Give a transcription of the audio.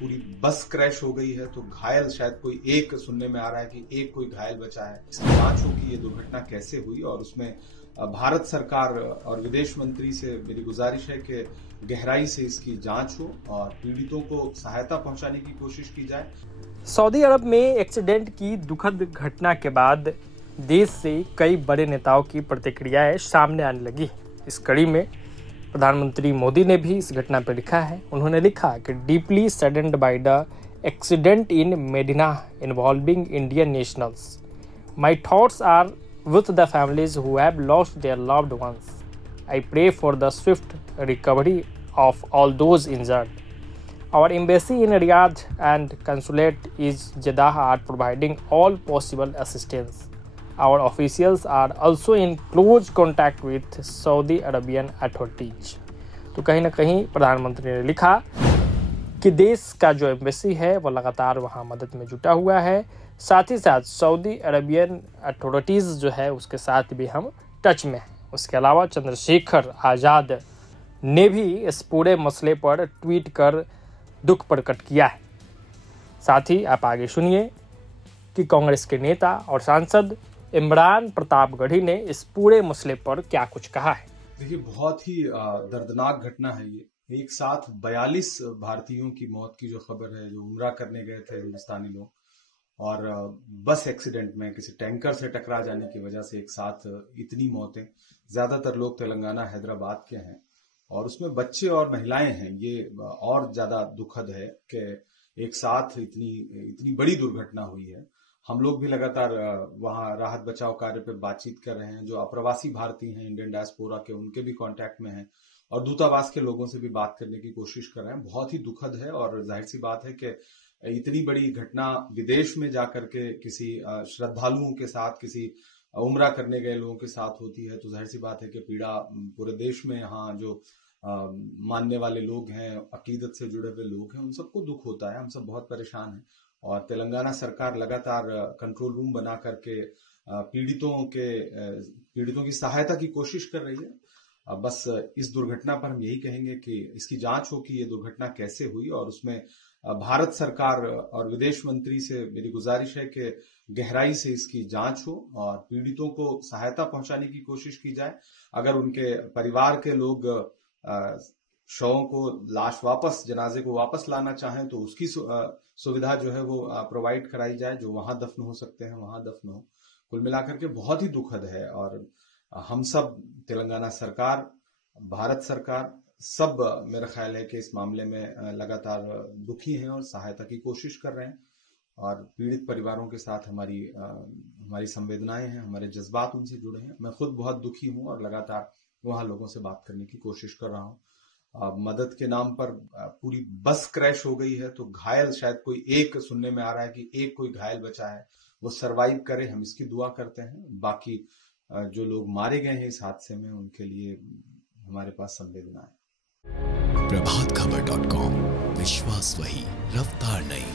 पूरी बस क्रैश हो गई है, तो घायल शायद कोई एक सुनने में आ रहा है कि एक कोई घायल बचा है। इसकी जांच होगी ये दुर्घटना कैसे हुई, और उसमें भारत सरकार और विदेश मंत्री से मेरी गुजारिश है कि गहराई से इसकी जांच हो और पीड़ितों को सहायता पहुंचाने की कोशिश की जाए। सऊदी अरब में एक्सीडेंट की दुखद घटना के बाद देश से कई बड़े नेताओं की प्रतिक्रियाएं सामने आने लगी। इस कड़ी में प्रधानमंत्री मोदी ने भी इस घटना पर लिखा है। उन्होंने लिखा कि deeply saddened by the accident in Medina involving Indian nationals, my thoughts are with the families who have lost their loved ones. I pray for the swift recovery of all those injured. Our embassy in Riyadh and consulate in Jeddah are providing all possible assistance. Our officials are also in close contact with Saudi Arabian authorities. तो कहीं ना कहीं प्रधानमंत्री ने लिखा कि देश का जो एम्बेसी है वो लगातार वहाँ मदद में जुटा हुआ है। साथ ही साथ सऊदी अरबियन अथॉरिटीज़ जो है उसके साथ भी हम टच में हैं। उसके अलावा चंद्रशेखर आज़ाद ने भी इस पूरे मसले पर ट्वीट कर दुख प्रकट किया है। साथ ही आप आगे सुनिए कि कांग्रेस के नेता और सांसद इमरान प्रतापगढ़ी ने इस पूरे मसले पर क्या कुछ कहा है। देखिए, बहुत ही दर्दनाक घटना है ये। एक साथ 42 भारतीयों की मौत की जो खबर है, जो उम्रा करने गए थे हिंदुस्तानी लोग, और बस एक्सीडेंट में किसी टैंकर से टकरा जाने की वजह से एक साथ इतनी मौतें। ज्यादातर लोग तेलंगाना हैदराबाद के हैं और उसमें बच्चे और महिलाएं हैं। ये और ज्यादा दुखद है कि एक साथ इतनी बड़ी दुर्घटना हुई है। हम लोग भी लगातार वहां राहत बचाव कार्य पे बातचीत कर रहे हैं। जो अप्रवासी भारतीय हैं इंडियन डायस्पोरा के, उनके भी कांटेक्ट में हैं और दूतावास के लोगों से भी बात करने की कोशिश कर रहे हैं। बहुत ही दुखद है और जाहिर सी बात है कि इतनी बड़ी घटना विदेश में जाकर के किसी श्रद्धालुओं के साथ, किसी उम्रा करने गए लोगों के साथ होती है, तो जाहिर सी बात है कि पीड़ा पूरे देश में यहाँ जो मानने वाले लोग हैं, अकीदत से जुड़े हुए लोग हैं, उन सबको दुख होता है। हम सब बहुत परेशान हैं और तेलंगाना सरकार लगातार कंट्रोल रूम बना करके पीड़ितों की सहायता की कोशिश कर रही है। बस इस दुर्घटना पर हम यही कहेंगे कि इसकी जांच हो कि ये दुर्घटना कैसे हुई, और उसमें भारत सरकार और विदेश मंत्री से मेरी गुजारिश है कि गहराई से इसकी जांच हो और पीड़ितों को सहायता पहुंचाने की कोशिश की जाए। अगर उनके परिवार के लोग शवों को, जनाजे को वापस लाना चाहें तो उसकी सुविधा जो है वो प्रोवाइड कराई जाए। जो वहां दफन हो सकते हैं वहां दफन हो। कुल मिलाकर के बहुत ही दुखद है और हम सब, तेलंगाना सरकार, भारत सरकार, सब मेरा ख्याल है कि इस मामले में लगातार दुखी हैं और सहायता की कोशिश कर रहे हैं। और पीड़ित परिवारों के साथ हमारी संवेदनाएं हैं, हमारे जज्बात उनसे जुड़े हैं। मैं खुद बहुत दुखी हूं और लगातार वहां लोगों से बात करने की कोशिश कर रहा हूं। मदद के नाम पर पूरी बस क्रैश हो गई है, तो घायल शायद कोई एक सुनने में आ रहा है कि एक कोई घायल बचा है, वो सरवाइव करे, हम इसकी दुआ करते हैं। बाकी जो लोग मारे गए हैं इस हादसे में, उनके लिए हमारे पास संवेदना है। प्रभातखबर.com, विश्वास वही, रफ्तार नहीं।